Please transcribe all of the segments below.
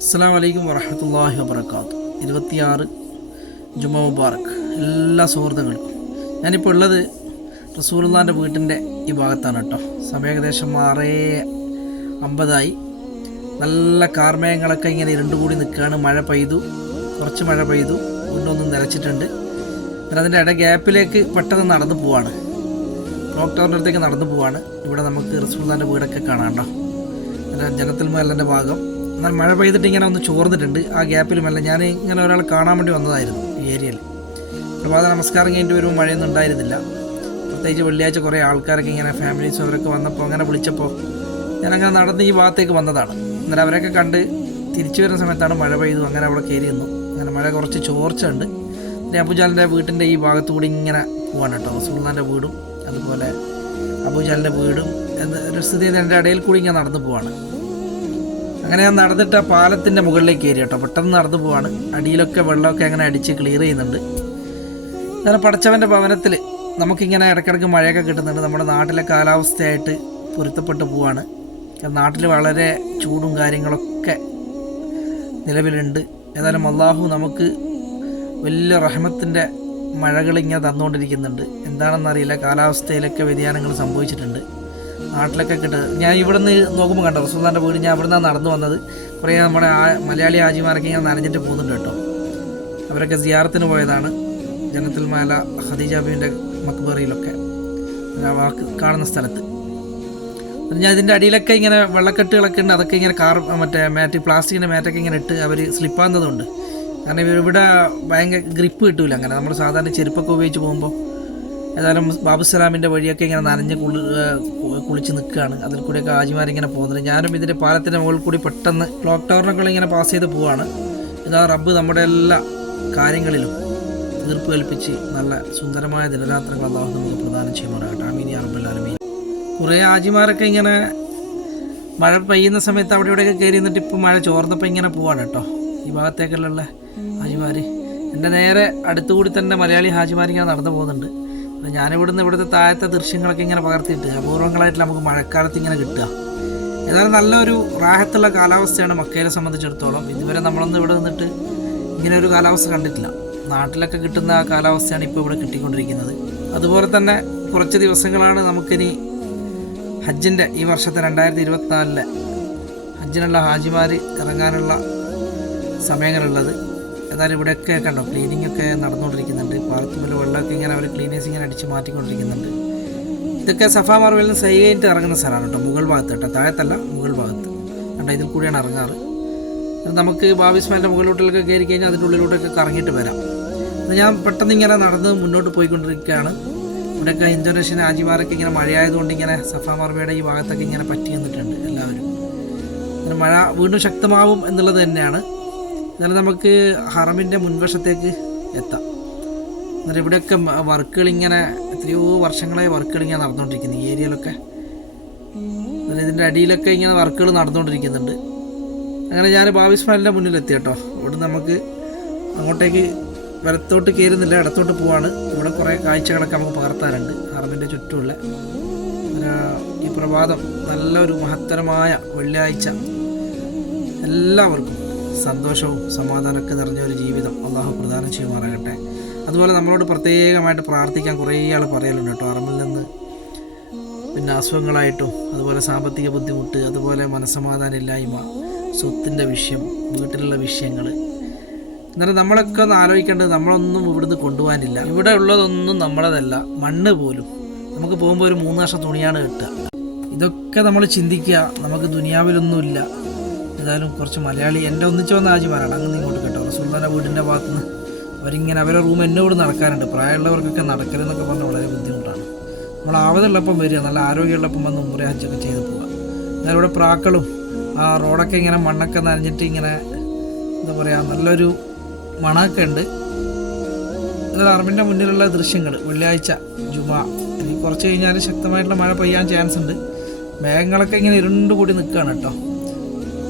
അസ്സാം വലൈക്കും വറഹമത്തല്ലാഹി വബർക്കാത്തു ഇരുപത്തിയാറ് ജുമ മുബാറക്. എല്ലാ സുഹൃത്തുക്കൾക്കും. ഞാനിപ്പോൾ ഉള്ളത് റസൂലുള്ളാന്റെ വീട്ടിന്റെ ഈ ഭാഗത്താണ് കേട്ടോ. സമയം ഏകദേശം ആറേ അമ്പതായി. നല്ല കാർമേഘങ്ങളൊക്കെ ഇങ്ങനെ ഇരുണ്ടുകൂടി നിൽക്കുകയാണ്. മഴ പെയ്തു. കുറച്ച് മഴ പെയ്തു. വീണ്ടും ഒന്ന് നിലച്ചിട്ടുണ്ട്. പിന്നെ അതിന്റെ ഇട ഗ്യാപ്പിലേക്ക് പെട്ടെന്ന് നടന്നു പോവാണ്. ഡോക്ടറിന്റെ അടുത്തേക്ക് നടന്നു പോവാണ്. ഇവിടെ നമുക്ക് റസൂലുള്ളാന്റെ വീടൊക്കെ കാണാം കേട്ടോ. ജനത്തിൽ മേലന്റെ ഭാഗം. മഴ പെയ്തിട്ട് ഇങ്ങനെ ഒന്ന് ചോർന്നിട്ടുണ്ട്. ആ ഗ്യാപ്പിലുമല്ല. മെല്ലെ ഞാൻ ഇങ്ങനെ ഒരാൾ കാണാൻ വേണ്ടി വന്നതായിരുന്നു ഈ ഏരിയയിൽ. പ്രഭാത നമസ്കാരം കഴിഞ്ഞിട്ട് വരുമ്പോൾ മഴയൊന്നും ഉണ്ടായിരുന്നില്ല. പ്രത്യേകിച്ച് വെള്ളിയാഴ്ച കുറേ ആൾക്കാരൊക്കെ ഇങ്ങനെ ഫാമിലീസും അവരൊക്കെ വന്നപ്പോൾ അങ്ങനെ വിളിച്ചപ്പോൾ ഞാനങ്ങനെ നടന്ന് ഈ ഭാഗത്തേക്ക് വന്നതാണ്. എന്നാൽ അവരൊക്കെ കണ്ട് തിരിച്ചു വരുന്ന സമയത്താണ് മഴ പെയ്തു. അങ്ങനെ അവിടെ കയറി നിന്നു. അങ്ങനെ മഴ കുറച്ച് ചോർച്ച ഉണ്ട് പിന്നെ അബുജാലിന്റെ വീട്ടിന്റെ ഈ ഭാഗത്തു കൂടി ഇങ്ങനെ പോവാണ് കേട്ടോ. സുൽത്താന്റെ വീടും അതുപോലെ അബുജാലിന്റെ വീടും എന്ന ഒരു സ്ഥിതി എന്റെ ഇടയിൽ കൂടി ഇങ്ങനെ നടന്നു പോവാണ്. അങ്ങനെ ഞാൻ നടന്നിട്ട് ആ പാലത്തിന്റെ മുകളിലേക്ക് കയറി കേട്ടോ. പെട്ടെന്ന് നടന്നു പോവാണ്. അടിയിലൊക്കെ വെള്ളമൊക്കെ അങ്ങനെ അടിച്ച് ക്ലിയർ ചെയ്യുന്നുണ്ട്. അങ്ങനെ പടച്ചവന്റെ ഭവനത്തിൽ നമുക്കിങ്ങനെ ഇടയ്ക്കിടയ്ക്ക് മഴയൊക്കെ കിട്ടുന്നുണ്ട്. നമ്മുടെ നാട്ടിലെ കാലാവസ്ഥയായിട്ട് പൊരുത്തപ്പെട്ട് പോവാണ്. നാട്ടിൽ വളരെ ചൂടും കാര്യങ്ങളൊക്കെ നിലവിലുണ്ട്. ഏതായാലും അള്ളാഹു നമുക്ക് വലിയ റഹ്മത്തിന്റെ മഴകൾ ഇങ്ങനെ തന്നുകൊണ്ടിരിക്കുന്നുണ്ട്. എന്താണെന്നറിയില്ല. കാലാവസ്ഥയിലൊക്കെ വ്യതിയാനങ്ങൾ സംഭവിച്ചിട്ടുണ്ട്. നാട്ടിലൊക്കെ കിട്ടുന്നത്. ഞാൻ ഇവിടെ നിന്ന് നോക്കുമ്പോൾ കണ്ടോ റസൂദാന്റെ വീട് ഞാൻ ഇവിടെ നിന്നാണ് നടന്നു വന്നത്. കുറേ നമ്മുടെ മലയാളി ആജിമാരൊക്കെ ഇങ്ങനെ നനഞ്ഞിട്ട് പോകുന്നുണ്ട് കേട്ടോ. അവരൊക്കെ സിയാറത്തിന് പോയതാണ്. ജനത്തിൽ മാല ഹദീജാബിന്റെ മക്ബറിയിലൊക്കെ. കാണുന്ന സ്ഥലത്ത്. ഞാൻ ഇതിന്റെ അടിയിലൊക്കെ ഇങ്ങനെ വെള്ളക്കെട്ടുകളൊക്കെ ഉണ്ട്. അതൊക്കെ ഇങ്ങനെ കാർ മറ്റേ മാറ്റ് പ്ലാസ്റ്റിക്കിന്റെ മാറ്റൊക്കെ ഇങ്ങനെ ഇട്ട് അവർ സ്ലിപ്പാകുന്നതുണ്ട് കാരണം ഇവിടെ ഭയങ്കര ഗ്രിപ്പ് കിട്ടൂല അങ്ങനെ. നമ്മൾ സാധാരണ ചെരുപ്പൊക്കെ ഉപയോഗിച്ച് പോകുമ്പോൾ ഏതായാലും ബാബുസലാമിന്റെ വഴിയൊക്കെ ഇങ്ങനെ നനഞ്ഞ് കുളി കുളിച്ച് നിൽക്കുകയാണ്. അതിൽ കൂടിയൊക്കെ ആജിമാരിങ്ങനെ പോകുന്നത് ഞാനും ഇതിന്റെ പാലത്തിന്റെ മുകളിൽ കൂടി പെട്ടെന്ന് ക്ലോക്ക് ടവറിനൊക്കെ ഇങ്ങനെ പാസ് ചെയ്ത് പോവാണ്. ഇതാ റബ്ബ് നമ്മുടെ എല്ലാ കാര്യങ്ങളിലും തീർപ്പ് കൽപ്പിച്ച് നല്ല സുന്ദരമായ ദിനരാത്രങ്ങൾ അള്ളാഹു നമുക്ക് പ്രദാനം ചെയ്യുമാറാകട്ടെ. അമീനി അറബല്ലാലമീൻ കുറേ ആജിമാരൊക്കെ ഇങ്ങനെ മഴ പെയ്യുന്ന സമയത്ത് അവിടെ ഇവിടെയൊക്കെ കയറി നിന്നിട്ട് ഇപ്പോൾ മഴ ചോർന്നപ്പോൾ ഇങ്ങനെ പോവാണ് കേട്ടോ. ഈ ഭാഗത്തേക്കുള്ള ഹാജിമാർ എന്റെ നേരെ അടുത്തുകൂടി തന്നെ മലയാളി ഹാജിമാർ ഇങ്ങനെ നടന്നു പോകുന്നുണ്ട്. ഞാനിവിടുന്ന് ഇവിടുത്തെ താഴത്തെ ദൃശ്യങ്ങളൊക്കെ ഇങ്ങനെ പകർത്തിയിട്ട് അപൂർവങ്ങളായിട്ട് നമുക്ക് മഴക്കാലത്ത് ഇങ്ങനെ കിട്ടുക. ഏതായാലും നല്ലൊരു റാഹത്തുള്ള കാലാവസ്ഥയാണ് മക്കയിലെ സംബന്ധിച്ചിടത്തോളം. ഇതുവരെ നമ്മളൊന്നും ഇവിടെ നിന്നിട്ട് ഇങ്ങനെ ഒരു കാലാവസ്ഥ കണ്ടിട്ടില്ല. നാട്ടിലൊക്കെ കിട്ടുന്ന ആ കാലാവസ്ഥയാണ് ഇപ്പോൾ ഇവിടെ കിട്ടിക്കൊണ്ടിരിക്കുന്നത്. അതുപോലെ തന്നെ കുറച്ച് ദിവസങ്ങളാണ് നമുക്കിനി ഹജ്ജിന്റെ ഈ വർഷത്തെ രണ്ടായിരത്തി ഇരുപത്തിനാലിലെ ഹജ്ജിനുള്ള ഹാജിമാർ ഇറങ്ങാനുള്ള സമയങ്ങളുള്ളത്. ഏതായാലും ഇവിടെയൊക്കെ കണ്ടോ ക്ലീനിങ് ഒക്കെ നടന്നുകൊണ്ടിരിക്കുന്നുണ്ട്. പാർത്തുമ്പിൽ വെള്ളമൊക്കെ ഇങ്ങനെ അവർ ക്ലീനേഴ്സ് ഇങ്ങനെ അടിച്ച് മാറ്റിക്കൊണ്ടിരിക്കുന്നുണ്ട്. ഇതൊക്കെ സഫ മാർവലിൽ നിന്ന് ഇറങ്ങുന്ന സ്ഥലമാണ് കേട്ടോ മുകൾ ഭാഗത്ത് കേട്ടോ. താഴത്തല്ല മുകൾ ഭാഗത്ത്. കണ്ടോ ഇതിൽ കൂടിയാണ് ഇറങ്ങാറ്. നമുക്ക് ബാബിസ്മാന്റെ മുകളിലോട്ടിലൊക്കെ കയറി കഴിഞ്ഞാൽ അതിന്റെ ഉള്ളിലോട്ടൊക്കെ കറങ്ങിയിട്ട് വരാം. അത് ഞാൻ പെട്ടെന്ന് ഇങ്ങനെ നടന്ന് മുന്നോട്ട് പോയിക്കൊണ്ടിരിക്കുകയാണ്. ഇവിടെയൊക്കെ ഇന്തോനേഷ്യൻ ആജിമാരൊക്കെ ഇങ്ങനെ മഴയായതുകൊണ്ട് ഇങ്ങനെ സഫ മാർവയുടെ ഈ ഭാഗത്തൊക്കെ ഇങ്ങനെ പറ്റി നിന്നിട്ടുണ്ട് എല്ലാവരും മഴ വീണ്ടും ശക്തമാവും എന്നുള്ളത് തന്നെയാണ്. എന്നാലും നമുക്ക് ഹറമിന്റെ മുൻവശത്തേക്ക് എത്താം. എന്നിട്ട് ഇവിടെയൊക്കെ വർക്കുകൾ ഇങ്ങനെ എത്രയോ വർഷങ്ങളായി വർക്കുകൾ ഇങ്ങനെ നടന്നുകൊണ്ടിരിക്കുന്നു ഈ ഏരിയയിലൊക്കെ. ഇതിന്റെ അടിയിലൊക്കെ ഇങ്ങനെ വർക്കുകൾ നടന്നുകൊണ്ടിരിക്കുന്നുണ്ട്. അങ്ങനെ ഞാൻ ബാബിസ്മാലിന്റെ മുന്നിലെത്തി കേട്ടോ. ഇവിടെ നമുക്ക് അങ്ങോട്ടേക്ക് വലത്തോട്ട് കയറുന്നില്ല ഇടത്തോട്ട് പോവാണ്. ഇവിടെ കുറേ കാഴ്ചകളൊക്കെ നമുക്ക് പകർത്താറുണ്ട് ഹറമിന്റെ ചുറ്റുമുള്ള. ഈ പ്രഭാതം നല്ലൊരു മഹത്തരമായ വെള്ളിയാഴ്ച. എല്ലാവർക്കും. സന്തോഷവും സമാധാനമൊക്കെ നിറഞ്ഞ ഒരു ജീവിതം അള്ളാഹു പ്രദാനം ചെയ്യുമാറാകട്ടെ. അതുപോലെ നമ്മളോട് പ്രത്യേകമായിട്ട് പ്രാർത്ഥിക്കാൻ കുറേ ആൾ പറയലുണ്ട് കേട്ടോ. അറമിൽ നിന്ന് പിന്നെ അസുഖങ്ങളായിട്ടും അതുപോലെ സാമ്പത്തിക ബുദ്ധിമുട്ട് അതുപോലെ മനസ്സമാധാനമില്ലായ്മ സ്വത്തിന്റെ വിഷയം വീട്ടിലുള്ള വിഷയങ്ങൾ എന്നാലും നമ്മളൊക്കെ ഒന്ന് ആലോചിക്കേണ്ടത് നമ്മളൊന്നും ഇവിടുന്ന് കൊണ്ടുപോകാനില്ല. ഇവിടെ ഉള്ളതൊന്നും നമ്മളതല്ല. മണ്ണ് പോലും. നമുക്ക് പോകുമ്പോൾ ഒരു മൂന്ന് വർഷം തുണിയാണ് കിട്ടുക. ഇതൊക്കെ നമ്മൾ ചിന്തിക്കുക. നമുക്ക് ദുനിയാവിലൊന്നുമില്ല. ഏതായാലും കുറച്ച് മലയാളി എന്റെ ഒന്നിച്ച് വന്ന ആജിമാരാണ് അങ്ങനെ ഇങ്ങോട്ട് കേട്ടോ. റസൂൽദാന്റെ വീടിന്റെ ഭാഗത്ത് നിന്ന് അവരിങ്ങനെ അവരുടെ റൂം എന്നോട് നടക്കാറുണ്ട്. പ്രായമുള്ളവർക്കൊക്കെ നടക്കലെന്നൊക്കെ പറഞ്ഞാൽ വളരെ ബുദ്ധിമുട്ടാണ്. നമ്മൾ ആവതുള്ളപ്പം വരിക നല്ല ആരോഗ്യമുള്ളപ്പം വന്ന് മുറി ഹജ്ജൊക്കെ ചെയ്ത് പോവുക. എന്നാലും ഇവിടെ പ്രാക്കളും ആ റോഡൊക്കെ ഇങ്ങനെ മണ്ണൊക്കെ നനഞ്ഞിട്ട് ഇങ്ങനെ എന്താ പറയുക നല്ലൊരു മണമൊക്കെ ഉണ്ട്. എന്നാൽ അറബിന്റെ മുന്നിലുള്ള ദൃശ്യങ്ങൾ വെള്ളിയാഴ്ച ജുമ. ഇനി കുറച്ച് കഴിഞ്ഞാൽ ശക്തമായിട്ടുള്ള മഴ പെയ്യാൻ ചാൻസ് ഉണ്ട്. മേഘങ്ങളൊക്കെ ഇങ്ങനെ ഇരുണ്ട് കൂടി നിൽക്കുകയാണ് കേട്ടോ.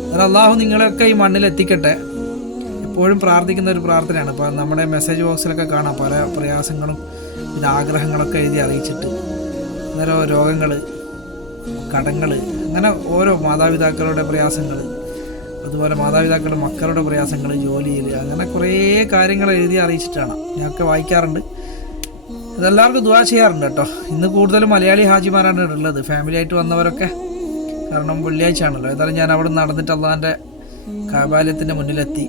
എന്നാൽ അള്ളാഹു നിങ്ങളെയൊക്കെ ഈ മണ്ണിൽ എത്തിക്കട്ടെ. എപ്പോഴും പ്രാർത്ഥിക്കുന്ന ഒരു പ്രാർത്ഥനയാണ്. അപ്പോൾ നമ്മുടെ മെസ്സേജ് ബോക്സിലൊക്കെ കാണാം. പല പ്രയാസങ്ങളും പിന്നെ ആഗ്രഹങ്ങളൊക്കെ എഴുതി അറിയിച്ചിട്ട്. അന്നേരം രോഗങ്ങൾ കടങ്ങൾ അങ്ങനെ ഓരോ മാതാപിതാക്കളുടെ പ്രയാസങ്ങൾ അതുപോലെ മാതാപിതാക്കളുടെ മക്കളുടെ പ്രയാസങ്ങൾ ജോലിയിൽ അങ്ങനെ കുറേ കാര്യങ്ങൾ എഴുതി അറിയിച്ചിട്ടാണ്. ഞാനൊക്കെ വായിക്കാറുണ്ട്. ഇതെല്ലാവർക്കും ദുവാ ചെയ്യാറുണ്ട് കേട്ടോ. ഇന്ന് കൂടുതലും മലയാളി ഹാജിമാരാണ് ഉള്ളത്. ഫാമിലി ആയിട്ട് വന്നവരൊക്കെ കാരണം വെള്ളിയാഴ്ച ആണല്ലോ ഏതായാലും ഞാൻ അവിടെ നടന്നിട്ട് അള്ളാന്റെ കാബാലയത്തിന്റെ മുന്നിലെത്തി.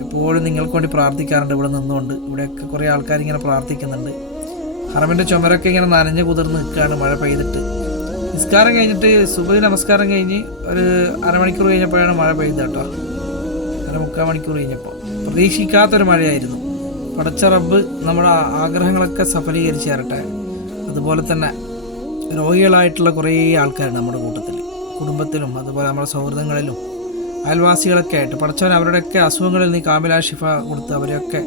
എപ്പോഴും നിങ്ങൾക്ക് വേണ്ടി പ്രാർത്ഥിക്കാറുണ്ട്. ഇവിടെ നിന്നുകൊണ്ട്. ഇവിടെയൊക്കെ കുറേ ആൾക്കാർ ഇങ്ങനെ പ്രാർത്ഥിക്കുന്നുണ്ട്. ഹറമിന്റെ ചുമരൊക്കെ ഇങ്ങനെ നനഞ്ഞ് കുതിർന്ന് നിൽക്കുകയാണ് മഴ പെയ്തിട്ട്. നിസ്കാരം കഴിഞ്ഞിട്ട് സുബഹി നമസ്കാരം കഴിഞ്ഞ് ഒരു അരമണിക്കൂർ കഴിഞ്ഞപ്പോഴാണ് മഴ പെയ്തത് കേട്ടോ. അര മുക്കാൽ മണിക്കൂർ കഴിഞ്ഞപ്പോൾ. പ്രതീക്ഷിക്കാത്തൊരു മഴയായിരുന്നു. പടച്ച റബ്ബ് നമ്മുടെ ആഗ്രഹങ്ങളൊക്കെ സഫലീകരിച്ച് തരട്ടെ. അതുപോലെ തന്നെ രോഗികളായിട്ടുള്ള കുറേ ആൾക്കാരുണ്ട് നമ്മുടെ കൂട്ടത്തിൽ കുടുംബത്തിലും അതുപോലെ നമ്മുടെ സൗഹൃദങ്ങളിലും. അയൽവാസികളൊക്കെ ആയിട്ട് പടച്ചവൻ അവരുടെയൊക്കെ അസുഖങ്ങളിൽ നീ കാമില ഷിഫ കൊടുത്ത് അവരെയൊക്കെ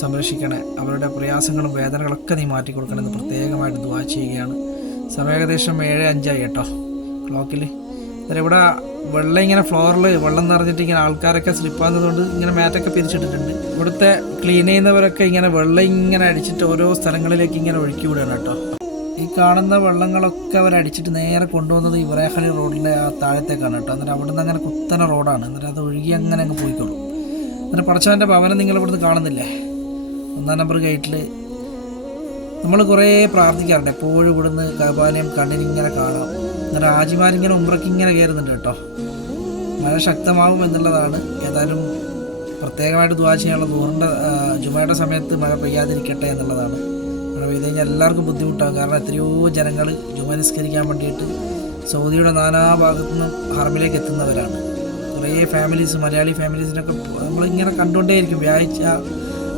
സംരക്ഷിക്കണേ. അവരുടെ പ്രയാസങ്ങളും വേദനകളൊക്കെ നീ മാറ്റി കൊടുക്കണമെന്ന് പ്രത്യേകമായിട്ട് ദുവാ ചെയ്യുകയാണ്. സമയം ഏകദേശം ഏഴ് അഞ്ചായി കേട്ടോ ക്ലോക്കിൽ അന്നേരം ഇവിടെ വെള്ളം ഇങ്ങനെ ഫ്ലോറിൽ വെള്ളം നിറഞ്ഞിട്ട് ഇങ്ങനെ ആൾക്കാരൊക്കെ സ്ലിപ്പാകുന്നതുകൊണ്ട് ഇങ്ങനെ മാറ്റൊക്കെ പിരിച്ചിട്ടിട്ടുണ്ട്. ഇവിടുത്തെ ക്ലീൻ ചെയ്യുന്നവരൊക്കെ ഇങ്ങനെ വെള്ളം ഇങ്ങനെ അടിച്ചിട്ട് ഓരോ സ്ഥലങ്ങളിലേക്ക് ഇങ്ങനെ ഒഴുക്കി വിടുകയാണ് കേട്ടോ. ഈ കാണുന്ന വെള്ളങ്ങളൊക്കെ അവർ അടിച്ചിട്ട് നേരെ കൊണ്ടുവന്നത് ഇബ്രാഹലി റോഡിന്റെ ആ താഴത്തേക്കാണ് കേട്ടോ. അന്നേരം അവിടുന്ന് അങ്ങനെ കുത്തന റോഡാണ്. എന്നിട്ട് അത് ഒഴുകി അങ്ങനെ അങ്ങ് പോയിക്കോളും. എന്നിട്ട് പടച്ചവന്റെ ഭവനം നിങ്ങൾ ഇവിടുന്ന് കാണുന്നില്ലേ? ഒന്നാം നമ്പർ ഗേറ്റിൽ നമ്മൾ കുറേ പ്രാർത്ഥിക്കാറുണ്ട്. എപ്പോഴും ഇവിടുന്ന് കപാലയം കണ്ണിനിങ്ങനെ കാണാം. എന്നിട്ട് ആജിമാരിങ്ങനെ ഉമ്പ്രക്ക് ഇങ്ങനെ കയറുന്നുണ്ട് കേട്ടോ. മഴ ശക്തമാവും എന്നുള്ളതാണ്. ഏതായാലും പ്രത്യേകമായിട്ട് ദുവാ ചെയ്യാനുള്ള ദൂറിന്റെ ജുമയുടെ സമയത്ത് മഴ പെയ്യാതിരിക്കട്ടെ എന്നുള്ളതാണ്. മഴ പെയ്ത് കഴിഞ്ഞാൽ എല്ലാവർക്കും ബുദ്ധിമുട്ടാകും കാരണം എത്രയോ ജനങ്ങൾ ജുമ നിസ്കരിക്കാൻ വേണ്ടിയിട്ട് സൗദിയുടെ നാനാ ഭാഗത്തു നിന്നും ഹറമിലേക്ക് എത്തുന്നവരാണ്. കുറേ ഫാമിലീസ് മലയാളി ഫാമിലീസിനൊക്കെ നമ്മളിങ്ങനെ കണ്ടുകൊണ്ടേയിരിക്കും. വ്യാഴ്ച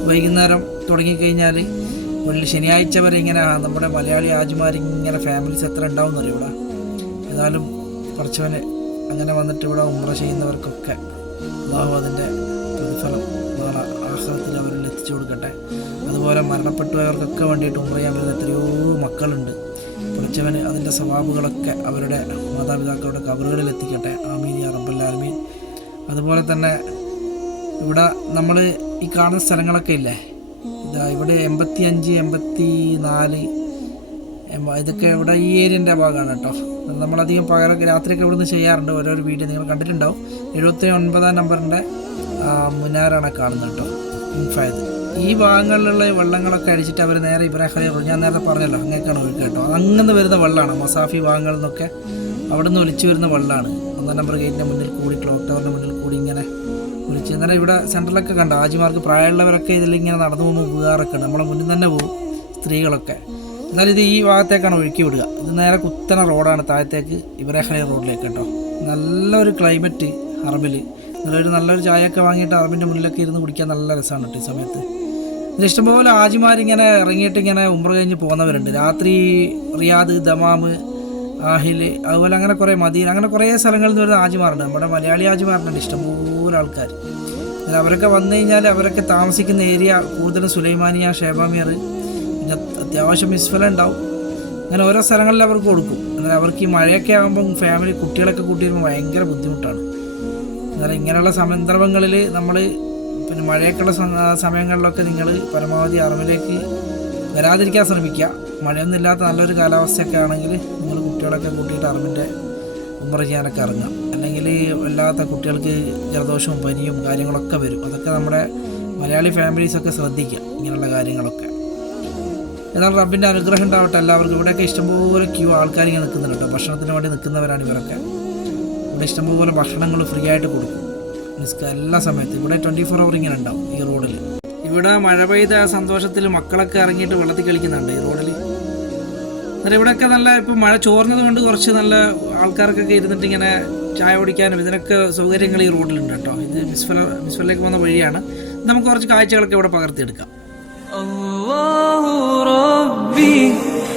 വൈകുന്നേരം തുടങ്ങിക്കഴിഞ്ഞാൽ ഒരു ശനിയാഴ്ച വരെ ഇങ്ങനെ നമ്മുടെ മലയാളി ആജുമാരിങ്ങനെ ഫാമിലീസ് എത്ര ഉണ്ടാവും ഇവിടെ? ഏതായാലും കുറച്ചവന് അങ്ങനെ വന്നിട്ട് ഇവിടെ ഉമ്ര ചെയ്യുന്നവർക്കൊക്കെ അള്ളാഹു അതിന്റെ പ്രതിഫലം. നാളെ ആഹ്ലത്തിൽ അവരിൽ എത്തിച്ചു കൊടുക്കട്ടെ. അതുപോലെ മരണപ്പെട്ടവർക്കൊക്കെ വേണ്ടിയിട്ട് ഉമ്ര ചെയ്യാൻ വരുന്ന എത്രയോ മക്കളുണ്ട്. പഠിച്ചവന് അതിന്റെ സ്വഭാവങ്ങളൊക്കെ അവരുടെ മാതാപിതാക്കളുടെ കബറുകളിൽ എത്തിക്കട്ടെ. ആമീൻ അറബല്ലാർമീൻ അതുപോലെ തന്നെ ഇവിടെ നമ്മൾ ഈ കാണുന്ന സ്ഥലങ്ങളൊക്കെ ഇല്ലേ? ഇതാ ഇവിടെ എൺപത്തി അഞ്ച് എൺപത്തി നാല് ഇതൊക്കെ ഇവിടെ ഈ ഏരിയന്റെ ഭാഗമാണ് കേട്ടോ. നമ്മളധികം പകലൊക്കെ രാത്രിയൊക്കെ ഇവിടുന്ന് ചെയ്യാറുണ്ട്. ഓരോരോ വീഡിയോ നിങ്ങൾ കണ്ടിട്ടുണ്ടാവും. എഴുപത്തി ഒൻപതാം നമ്പറിന്റെ മുന്നാറാണ് കാണുന്നത് കേട്ടോ. ഇൻഫായത് ഈ ഭാഗങ്ങളിലുള്ള വെള്ളങ്ങളൊക്കെ അടിച്ചിട്ട് അവർ നേരെ ഇബ്രാഹിം ഞാൻ നേരത്തെ പറഞ്ഞല്ലോ അങ്ങേക്കാണ് ഒഴുക്ക് കേട്ടോ. അങ്ങനെ വരുന്ന വെള്ളമാണ് മസാഫി ഭാഗങ്ങളിൽ നിന്നൊക്കെ അവിടെ നിന്ന് ഒലിച്ചു വരുന്ന വെള്ളമാണ് ഒന്നാം നമ്പർ ഗേറ്റിന്റെ മുന്നിൽ കൂടി ക്ലോക്ക് ടവറിന്റെ മുന്നിൽ കൂടി ഇങ്ങനെ ഒലിച്ച്. ഇന്നലെ ഇവിടെ സെന്ററിലൊക്കെ കണ്ട ആജിമാർക്ക് പ്രായമുള്ളവരൊക്കെ ഇതിലിങ്ങനെ നടന്നു പോകുമ്പോൾ ഉപകാരമൊക്കെ ഉണ്ട്. നമ്മളെ മുന്നിൽ തന്നെ പോകും സ്ത്രീകളൊക്കെ. എന്നാൽ ഇത് ഈ ഭാഗത്തേക്കാണ് ഒഴുക്കി വിടുക. ഇത് നേരെ കുത്തന റോഡാണ് താഴത്തേക്ക് ഇബ്രാഹിം റോഡിലേക്ക് കേട്ടോ. നല്ലൊരു ക്ലൈമറ്റ് അറബിൽ നല്ലൊരു നല്ലൊരു ചായയൊക്കെ വാങ്ങിയിട്ട് അറബിന്റെ മുന്നിലൊക്കെ ഇരുന്ന് കുടിക്കാൻ നല്ല രസമാണ് കേട്ടോ ഈ സമയത്ത്. ഇത് ഇഷ്ടംപോലെ ആജിമാരിങ്ങനെ ഇറങ്ങിയിട്ട് ഇങ്ങനെ ഉമ്ര കഴിഞ്ഞ് പോകുന്നവരുണ്ട്. രാത്രി റിയാദ് ദമാമ് ആഹിൽ അതുപോലെ അങ്ങനെ കുറേ മദീൻ അങ്ങനെ കുറേ സ്ഥലങ്ങളിൽ നിന്ന് വരുന്ന ആജിമാരുണ്ട്. നമ്മുടെ മലയാളി ആജിമാരുണ്ട് ഇഷ്ടംപോലെ ആൾക്കാർ. അവരൊക്കെ വന്നു കഴിഞ്ഞാൽ അവരൊക്കെ താമസിക്കുന്ന ഏരിയ കൂടുതലും സുലൈമാനിയ ഷേബാമിയർ പിന്നെ അത്യാവശ്യം മിസ്ഫല ഉണ്ടാവും. അങ്ങനെ ഓരോ സ്ഥലങ്ങളിൽ അവർക്ക് കൊടുക്കും. എന്നാൽ അവർക്ക് ഈ മഴയൊക്കെ ആകുമ്പം ഫാമിലി കുട്ടികളൊക്കെ കൂട്ടി വരുമ്പോൾ ഭയങ്കര ബുദ്ധിമുട്ടാണ്. എന്നാൽ ഇങ്ങനെയുള്ള സന്ദർഭങ്ങളിൽ നമ്മൾ പിന്നെ മഴയൊക്കെയുള്ള സമയങ്ങളിലൊക്കെ നിങ്ങൾ പരമാവധി അറിവിലേക്ക് വരാതിരിക്കാൻ ശ്രമിക്കുക. മഴയൊന്നും ഇല്ലാത്ത നല്ലൊരു കാലാവസ്ഥയൊക്കെ ആണെങ്കിൽ നിങ്ങൾ കുട്ടികളൊക്കെ കൂട്ടിയിട്ട് അറിവിന്റെ ഉമ്മറ ചെയ്യാനൊക്കെ ഇറങ്ങാം അല്ലെങ്കിൽ വല്ലാത്ത കുട്ടികൾക്ക് ജലദോഷവും പനിയും കാര്യങ്ങളൊക്കെ വരും. അതൊക്കെ നമ്മുടെ മലയാളി ഫാമിലീസൊക്കെ ശ്രദ്ധിക്കുക ഇങ്ങനെയുള്ള കാര്യങ്ങളൊക്കെ. എന്നാൽ റബ്ബിന്റെ അനുഗ്രഹം ഉണ്ടാവട്ടെ. എല്ലാവർക്കും ഇവിടെയൊക്കെ ഇഷ്ടംപോലെ ക്യൂ ആൾക്കാർ ഇങ്ങനെ നിൽക്കുന്നുണ്ട്. ഭക്ഷണത്തിന് വേണ്ടി നിൽക്കുന്നവരാണ് ഇവരൊക്കെ. ഇവിടെ ഇഷ്ടംപോലെ ഭക്ഷണങ്ങൾ ഫ്രീ ആയിട്ട് കൊടുക്കും നിസ്ക എല്ലാ സമയത്തും ഇവിടെ ട്വൻറ്റി ഫോർ അവർ ഇങ്ങനെ ഉണ്ടാവും ഈ റോഡിൽ ഇവിടെ മഴ പെയ്ത സന്തോഷത്തിൽ മക്കളൊക്കെ ഇറങ്ങിയിട്ട് വെള്ളത്തിൽ കളിക്കുന്നുണ്ട് ഈ റോഡിൽ അന്നേരം ഇവിടെയൊക്കെ നല്ല ഇപ്പം മഴ ചോർന്നത് കൊണ്ട് കുറച്ച് നല്ല ആൾക്കാർക്കൊക്കെ ഇരുന്നിട്ട് ഇങ്ങനെ ചായ കുടിക്കാനും ഇതിനൊക്കെ സൗകര്യങ്ങൾ ഈ റോഡിലുണ്ട് കേട്ടോ ഇത് മിസ്ഫല മിസ്ഫലിലേക്ക് പോകുന്ന വഴിയാണ് നമുക്ക് കുറച്ച് കാഴ്ചകളൊക്കെ ഇവിടെ പകർത്തിയെടുക്കാം الله ربي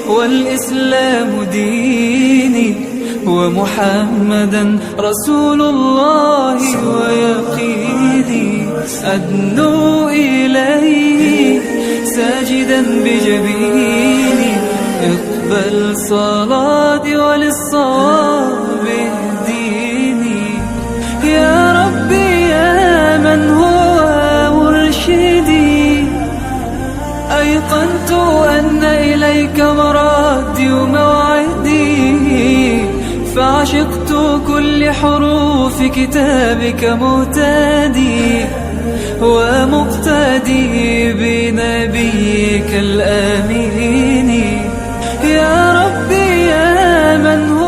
والإسلام ديني ومحمدا رسول الله ويقيني أدنو إليه ساجدا بجبيني. اقبل صلاتي وللصواب اهديني. يا ربي يا من هو مرشدي. أيقنت أن إليك مرادي. في كتابك مهتدي ومقتدي بنبيك الآمين يا ربي يا من هو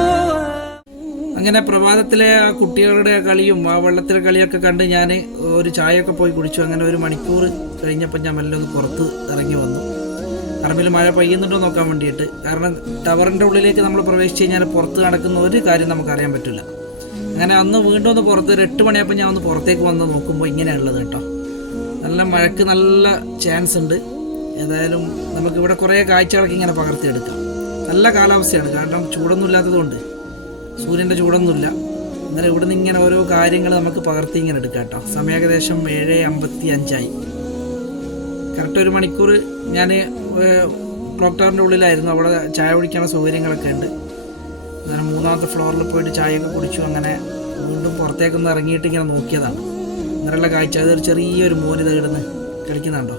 അങ്ങനെ പ്രഭാതത്തിലെ ആ കുട്ടികളുടെ കളിയും ആ വെള്ളത്തിലെ കളിയൊക്കെ കണ്ട് ഞാൻ ഒരു ചായയൊക്കെ പോയി കുടിച്ചു അങ്ങനെ ഒരു മണിക്കൂർ കഴിഞ്ഞപ്പോൾ ഞാൻ മെല്ലെ ഒന്ന് പുറത്ത് ഇറങ്ങി വന്നു പറമ്പിൽ മഴ പെയ്യുന്നുണ്ടോ നോക്കാൻ വേണ്ടിയിട്ട് കാരണം ടവറിൻ്റെ ഉള്ളിലേക്ക് നമ്മൾ പ്രവേശിച്ച് കഴിഞ്ഞാൽ പുറത്ത് നടക്കുന്ന ഒരു കാര്യം നമുക്ക് അറിയാൻ പറ്റില്ല അങ്ങനെ അന്ന് വീണ്ടും ഒന്ന് പുറത്ത് ഒരു എട്ട് മണിയപ്പോൾ ഞാൻ ഒന്ന് പുറത്തേക്ക് വന്ന് നോക്കുമ്പോൾ ഇങ്ങനെയുള്ളത് കേട്ടോ. നല്ല മഴയ്ക്ക് നല്ല ചാൻസ് ഉണ്ട്. ഏതായാലും നമുക്കിവിടെ കുറേ കാഴ്ചകളൊക്കെ ഇങ്ങനെ പകർത്തിയെടുക്കാം. നല്ല കാലാവസ്ഥയാണ്. കാരണം ചൂടൊന്നും ഇല്ലാത്തതുകൊണ്ട്. സൂര്യന്റെ ചൂടൊന്നുമില്ല എന്നാലും ഇവിടെ നിന്ന് ഇങ്ങനെ ഓരോ കാര്യങ്ങൾ നമുക്ക് പകർത്തി ഇങ്ങനെ എടുക്കാം കേട്ടോ. സമയം ഏകദേശം ഏഴ് അമ്പത്തി അഞ്ചായി കറക്റ്റ് ഒരു മണിക്കൂർ ഞാൻ ക്ലോക്ക് ടവറിന്റെ ഉള്ളിലായിരുന്നു. അവിടെ ചായ കുടിക്കാനുള്ള സൗകര്യങ്ങളൊക്കെ ഉണ്ട്. അങ്ങനെ മൂന്നാമത്തെ ഫ്ലോറിൽ പോയിട്ട് ചായയൊക്കെ കുടിച്ചു അങ്ങനെ വീണ്ടും പുറത്തേക്കൊന്ന് ഇറങ്ങിയിട്ട് ഇങ്ങനെ നോക്കിയതാണ്. അങ്ങനെയുള്ള കാഴ്ച അതൊരു ചെറിയൊരു മോന് കിടന്ന് കളിക്കുന്നുണ്ടോ?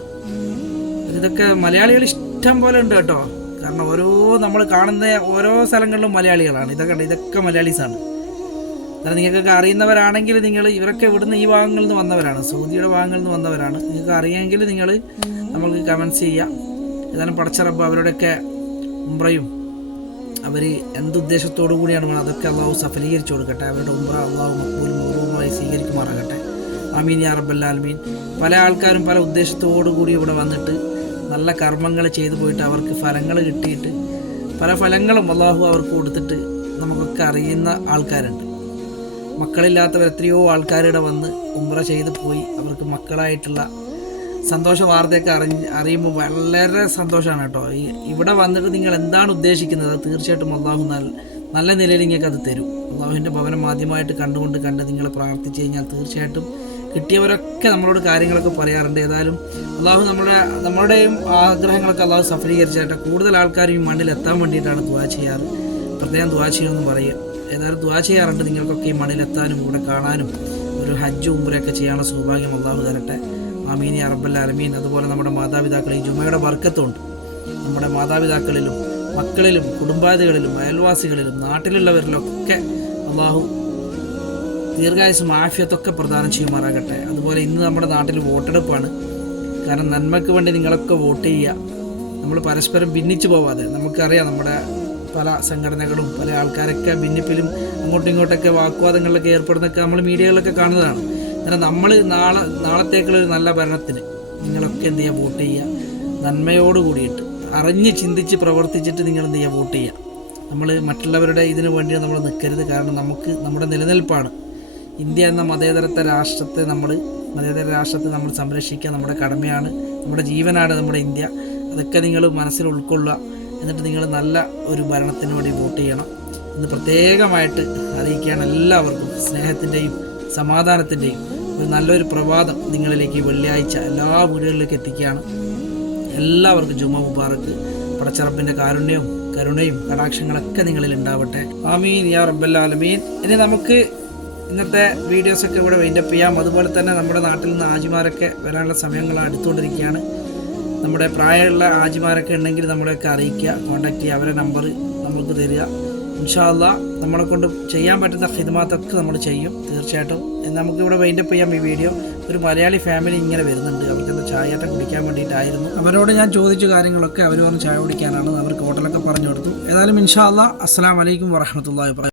ഇതൊക്കെ മലയാളികൾ ഇഷ്ടം പോലെ ഉണ്ട് കേട്ടോ. കാരണം ഓരോ നമ്മൾ കാണുന്ന ഓരോ സ്ഥലങ്ങളിലും മലയാളികളാണ്. ഇതൊക്കെ. ഇതൊക്കെ മലയാളീസാണ്. കാരണം നിങ്ങൾക്കൊക്കെ അറിയുന്നവരാണെങ്കിൽ നിങ്ങൾ ഇവരൊക്കെ ഇവിടുന്ന് ഈ ഭാഗങ്ങളിൽ നിന്ന് വന്നവരാണ്. സൗദിയുടെ ഭാഗങ്ങളിൽ നിന്ന് വന്നവരാണ്. നിങ്ങൾക്ക് അറിയാമെങ്കിൽ നിങ്ങൾ നമുക്ക് കമൻസ് ചെയ്യാം ഏതായാലും പടച്ചറബ് അവരുടെയൊക്കെ ഉംറയും അവർ എന്തുദ്ദേശത്തോടു കൂടിയാണ് വേണം? അതൊക്കെ അള്ളാഹു സഫലീകരിച്ചു കൊടുക്കട്ടെ. അവരുടെ ഉംറ അള്ളാഹു മക്ബൂൽ മൗറൂമായി സ്വീകരിക്കുമാറാകട്ടെ. അമീൻ യാ റബ്ബല്ലാൽമീൻ പല ആൾക്കാരും പല ഉദ്ദേശത്തോടു കൂടി ഇവിടെ വന്നിട്ട് നല്ല കർമ്മങ്ങൾ ചെയ്തു പോയിട്ട് അവർക്ക് ഫലങ്ങൾ കിട്ടിയിട്ട് പല ഫലങ്ങളും അള്ളാഹു അവർക്ക് കൊടുത്തിട്ട് നമുക്കൊക്കെ അറിയുന്ന ആൾക്കാരുണ്ട്. മക്കളില്ലാത്തവർ എത്രയോ ആൾക്കാരിവിടെ വന്ന് ഉമ്ര ചെയ്ത് പോയി. അവർക്ക് മക്കളായിട്ടുള്ള സന്തോഷ വാർത്തയൊക്കെ അറിഞ്ഞ് അറിയുമ്പോൾ വളരെ സന്തോഷമാണ് കേട്ടോ. ഇവിടെ വന്നിട്ട് നിങ്ങൾ എന്താണ് ഉദ്ദേശിക്കുന്നത്? തീർച്ചയായിട്ടും അള്ളാഹു നല്ല നല്ല നിലയിൽ നിങ്ങൾക്ക് അത് തരും. അള്ളാഹുവിന്റെ ഭവനം ആദ്യമായിട്ട് കണ്ടുകൊണ്ട് കണ്ട് നിങ്ങൾ പ്രാർത്ഥിച്ചു കഴിഞ്ഞാൽ തീർച്ചയായിട്ടും കിട്ടിയവരൊക്കെ നമ്മളോട് കാര്യങ്ങളൊക്കെ പറയാറുണ്ട്. ഏതായാലും അള്ളാഹു നമ്മുടെ നമ്മളുടെയും ആഗ്രഹങ്ങളൊക്കെ അള്ളാഹു സഫലീകരിച്ചായിട്ട് കൂടുതൽ ആൾക്കാരും ഈ മണ്ണിൽ എത്താൻ വേണ്ടിയിട്ടാണ് ദുവാ ചെയ്യാറ്. പ്രത്യേകം ദുവാ ചെയ്യുമെന്ന് പറയുക. ഏതായാലും ദുവാ ചെയ്യാറുണ്ട് നിങ്ങൾക്കൊക്കെ ഈ മണ്ണിലെത്താനും ഇവിടെ കാണാനും ഒരു ഹജ്ജ് ഉംറയൊക്കെ ചെയ്യാനുള്ള സൗഭാഗ്യം അള്ളാഹു തരട്ടെ. ആമീൻ അറബൽ അലമീൻ അതുപോലെ നമ്മുടെ മാതാപിതാക്കൾ ഈ ജുമയുടെ വർക്കത്തുണ്ട്. നമ്മുടെ മാതാപിതാക്കളിലും മക്കളിലും കുടുംബാദികളിലും അയൽവാസികളിലും നാട്ടിലുള്ളവരിലൊക്കെ അള്ളാഹു ദീർഘായുസ് മാഫിയത്തൊക്കെ പ്രദാനം ചെയ്യുമാറാകട്ടെ. അതുപോലെ ഇന്ന് നമ്മുടെ നാട്ടിൽ വോട്ടെടുപ്പാണ്. കാരണം നന്മയ്ക്ക് വേണ്ടി നിങ്ങളൊക്കെ വോട്ട് ചെയ്യുക. നമ്മൾ പരസ്പരം ഭിന്നിച്ചു പോവാതെ. നമുക്കറിയാം നമ്മുടെ പല സംഘടനകളും പല ആൾക്കാരൊക്കെ ഭിന്നിപ്പിലും അങ്ങോട്ടും ഇങ്ങോട്ടൊക്കെ വാക്വാദങ്ങളിലൊക്കെ ഏർപ്പെടുന്നൊക്കെ നമ്മൾ മീഡിയകളിലൊക്കെ കാണുന്നതാണ്. എന്നാൽ നമ്മൾ നാളെ നാളത്തേക്കുള്ള ഒരു നല്ല ഭരണത്തിന് നിങ്ങളൊക്കെ എന്ത് ചെയ്യുക വോട്ട് ചെയ്യുക. നന്മയോട് കൂടിയിട്ട് അറിഞ്ഞ് ചിന്തിച്ച് പ്രവർത്തിച്ചിട്ട് നിങ്ങൾ എന്ത് ചെയ്യുക വോട്ട് ചെയ്യുക. നമ്മൾ മറ്റുള്ളവരുടെ ഇതിനു വേണ്ടി നമ്മൾ നിൽക്കരുത്. കാരണം നമുക്ക് നമ്മുടെ നിലനിൽപ്പാണ്. ഇന്ത്യ എന്ന മതേതരത്തെ രാഷ്ട്രത്തെ നമ്മൾ മതേതര രാഷ്ട്രത്തെ നമ്മൾ സംരക്ഷിക്കുക നമ്മുടെ കടമയാണ്. നമ്മുടെ ജീവനാണ് നമ്മുടെ ഇന്ത്യ. അതൊക്കെ നിങ്ങൾ മനസ്സിൽ ഉൾക്കൊള്ളുക. എന്നിട്ട് നിങ്ങൾ നല്ല ഒരു ഭരണത്തിന് വേണ്ടി വോട്ട് ചെയ്യണം. ഇന്ന് പ്രത്യേകമായിട്ട് അറിയിക്കുകയാണ് എല്ലാവർക്കും. സ്നേഹത്തിന്റെയും സമാധാനത്തിന്റെയും ഒരു നല്ലൊരു പ്രഭാതം നിങ്ങളിലേക്ക് വെള്ളിയാഴ്ച എല്ലാ വീടുകളിലേക്ക് എത്തിക്കുകയാണ്. എല്ലാവർക്കും ജുമ മുബാറക്ക് പടച്ചറപ്പിന്റെ കാരുണ്യവും കരുണയും കടാക്ഷങ്ങളൊക്കെ നിങ്ങളിൽ ഉണ്ടാവട്ടെ. ആമീൻ യാ റബ്ബല്ലാലമീൻ ഇനി നമുക്ക് ഇന്നത്തെ വീഡിയോസൊക്കെ ഇവിടെ വൈൻഡപ്പ് ചെയ്യാം. അതുപോലെ തന്നെ നമ്മുടെ നാട്ടിൽ നിന്ന് ആജിമാരൊക്കെ വരാനുള്ള സമയങ്ങൾ അടുത്തുകൊണ്ടിരിക്കുകയാണ്. നമ്മുടെ പ്രായമുള്ള ആജിമാരൊക്കെ ഉണ്ടെങ്കിൽ നമ്മളെയൊക്കെ അറിയിക്കുക കോൺടാക്ട് ചെയ്യുക അവരെ നമ്പർ നമുക്ക് തരിക. ഇൻഷാല്ല നമ്മളെ കൊണ്ട് ചെയ്യാൻ പറ്റുന്ന ഹിദ്മാത്തൊക്കെ നമ്മൾ ചെയ്യും തീർച്ചയായിട്ടും. നമുക്കിവിടെ വൈൻഡപ്പ് ചെയ്യാം ഈ വീഡിയോ ഒരു മലയാളി ഫാമിലി ഇങ്ങനെ വരുന്നുണ്ട്. അവർക്കൊന്ന് ചായയൊക്കെ കുടിക്കാൻ വേണ്ടിയിട്ടായിരുന്നു. അവരോട് ഞാൻ ചോദിച്ച കാര്യങ്ങളൊക്കെ അവർ പറഞ്ഞ് ചായ കുടിക്കാനാണ്. അവർക്ക് ഹോട്ടലൊക്കെ പറഞ്ഞു കൊടുത്തു. ഏതായാലും ഇൻഷാല്ല അസ്സാം വലൈക്കും വറഹമത്തല്ലാ